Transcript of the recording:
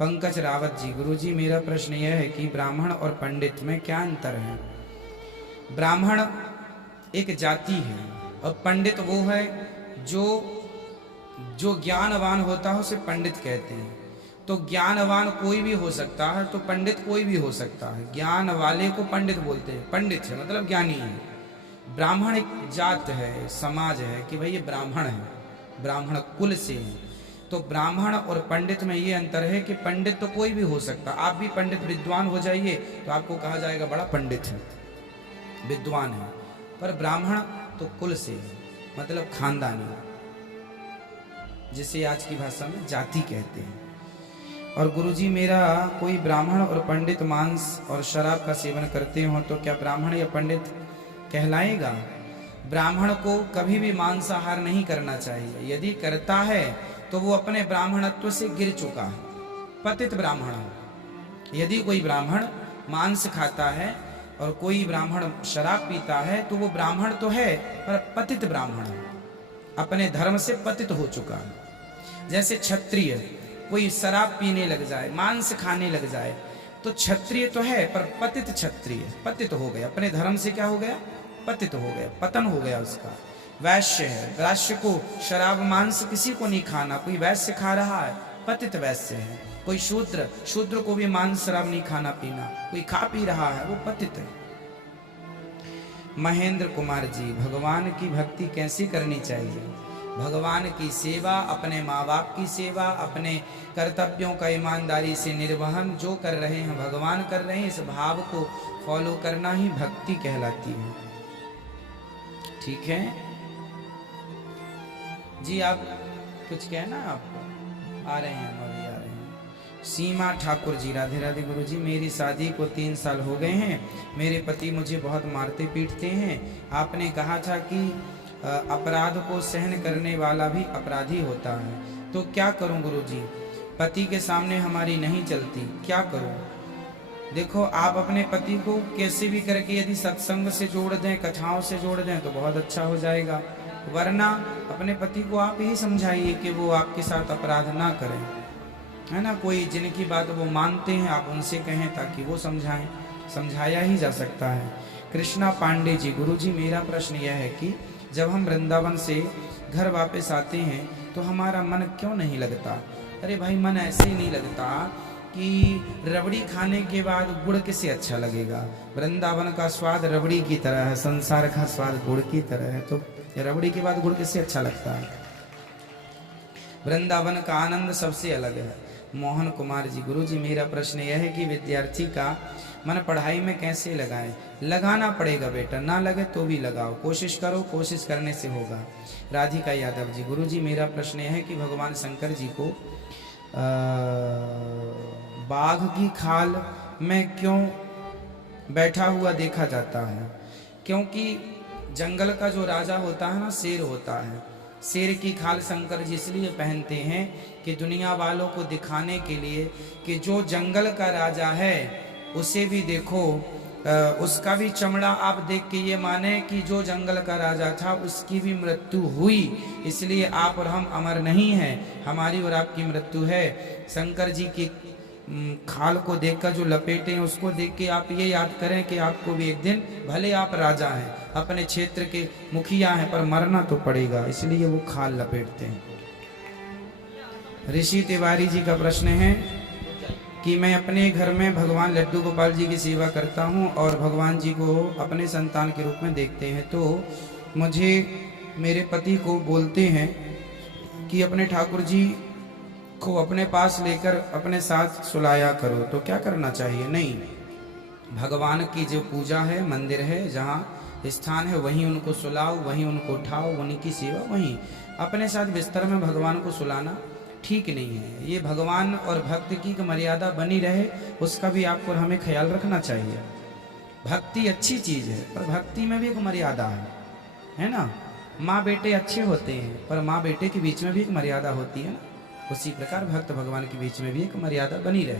पंकज रावत जी, गुरुजी मेरा प्रश्न यह है कि ब्राह्मण और पंडित में क्या अंतर है। ब्राह्मण एक जाति है और पंडित वो है जो जो ज्ञानवान होता है उसे पंडित कहते हैं। तो ज्ञानवान कोई भी हो सकता है, तो पंडित कोई भी हो सकता है। ज्ञान वाले को पंडित बोलते हैं, पंडित है मतलब ज्ञानी है। ब्राह्मण एक जात है, समाज है कि भाई ये ब्राह्मण है, ब्राह्मण कुल से है। तो ब्राह्मण और पंडित में ये अंतर है कि पंडित तो कोई भी हो सकता। आप भी पंडित विद्वान हो जाइए तो आपको कहा जाएगा बड़ा पंडित है, विद्वान है। पर ब्राह्मण तो कुल से है, मतलब खानदानी, जिसे आज की भाषा में जाति कहते हैं। और गुरुजी मेरा कोई ब्राह्मण और पंडित मांस और शराब का सेवन करते हो तो क्या ब्राह्मण या पंडित कहलाएगा। ब्राह्मण को कभी भी मांसाहार नहीं करना चाहिए। यदि करता है तो वो अपने ब्राह्मणत्व से गिर चुका है, पतित ब्राह्मण। यदि कोई ब्राह्मण मांस खाता है और कोई ब्राह्मण शराब पीता है तो वो ब्राह्मण तो है पर पतित ब्राह्मण है, अपने धर्म से पतित हो चुका है। जैसे क्षत्रिय कोई शराब पीने लग जाए, मांस खाने लग जाए तो क्षत्रिय तो है पर पतित क्षत्रिय, पतित हो गया, अपने धर्म से क्या हो गया, पतित हो गया, पतन हो गया उसका। वैश्य है, वैश्य को शराब मांस किसी को नहीं खाना, कोई वैश्य खा रहा है, पतित वैश्य है। कोई शूद्र, शूद्र को भी मांस शराब नहीं खाना पीना, कोई खा पी रहा है, वो पतित है। महेंद्र कुमार जी, भगवान की भक्ति कैसी करनी चाहिए। भगवान की सेवा, अपने माँ बाप की सेवा, अपने कर्तव्यों का ईमानदारी से निर्वहन जो कर रहे हैं भगवान कर रहे हैं, इस भाव को फॉलो करना ही भक्ति कहलाती है। ठीक है जी, आप कुछ कहना, आपको आ रहे हैं, हम अभी आ रहे हैं। सीमा ठाकुर जी, राधे राधे गुरु जी, मेरी शादी को 3 साल हो गए हैं। मेरे पति मुझे बहुत मारते पीटते हैं। आपने कहा था कि अपराध को सहन करने वाला भी अपराधी होता है, तो क्या करूं गुरु जी। पति के सामने हमारी नहीं चलती, क्या करूं। देखो, आप अपने पति को कैसे भी करके यदि सत्संग से जोड़ दें, कथाओं से जोड़ दें तो बहुत अच्छा हो जाएगा। वरना अपने पति को आप ही समझाइए कि वो आपके साथ अपराध ना करें, है ना। कोई जिनकी बात वो मानते हैं आप उनसे कहें ताकि वो समझाएं, समझाया ही जा सकता है। कृष्णा पांडे जी, गुरुजी मेरा प्रश्न यह है कि जब हम वृंदावन से घर वापस आते हैं तो हमारा मन क्यों नहीं लगता। अरे भाई, मन ऐसे ही नहीं लगता कि रबड़ी खाने के बाद गुड़ किसे अच्छा लगेगा। वृंदावन का स्वाद रबड़ी की तरह है, संसार का स्वाद गुड़ की तरह है, तो रबड़ी के बाद गुड़ किसे अच्छा लगता है। वृंदावन का आनंद सबसे अलग है। मोहन कुमार जी, गुरुजी मेरा प्रश्न यह है कि विद्यार्थी का मन पढ़ाई में कैसे लगाएं। लगाना पड़ेगा बेटा, ना लगे तो भी लगाओ, कोशिश करो, कोशिश करने से होगा। राधिका यादव जी, गुरुजी मेरा प्रश्न यह है कि भगवान शंकर जी को बाघ की खाल में क्यों बैठा हुआ देखा जाता है। क्योंकि जंगल का जो राजा होता है ना, शेर होता है, शेर की खाल शंकर जी इसलिए पहनते हैं कि दुनिया वालों को दिखाने के लिए कि जो जंगल का राजा है उसे भी देखो, उसका भी चमड़ा आप देख के ये माने कि जो जंगल का राजा था उसकी भी मृत्यु हुई, इसलिए आप और हम अमर नहीं हैं, हमारी और आपकी मृत्यु है। शंकर जी की खाल को देखकर जो लपेटे हैं उसको देख के आप ये याद करें कि आपको भी एक दिन, भले आप राजा हैं, अपने क्षेत्र के मुखिया हैं, पर मरना तो पड़ेगा, इसलिए वो खाल लपेटते हैं। ऋषि तिवारी जी का प्रश्न है कि मैं अपने घर में भगवान लड्डू गोपाल जी की सेवा करता हूं और भगवान जी को अपने संतान के रूप में देखते हैं, तो मुझे मेरे पति को बोलते हैं कि अपने ठाकुर जी को अपने पास लेकर अपने साथ सुलाया करो, तो क्या करना चाहिए। नहीं, भगवान की जो पूजा है, मंदिर है, जहाँ स्थान है वहीं उनको सुलाओ, वहीं उनको उठाओ, उन्हीं की सेवा वहीं। अपने साथ बिस्तर में भगवान को सुलाना ठीक नहीं है। ये भगवान और भक्त की मर्यादा बनी रहे, उसका भी आपको और हमें ख्याल रखना चाहिए। भक्ति अच्छी चीज है पर भक्ति में भी एक मर्यादा है ना। माँ बेटे अच्छे होते हैं पर माँ बेटे के बीच में भी एक मर्यादा होती है ना, उसी प्रकार भक्त भगवान के बीच में भी एक मर्यादा बनी रहे।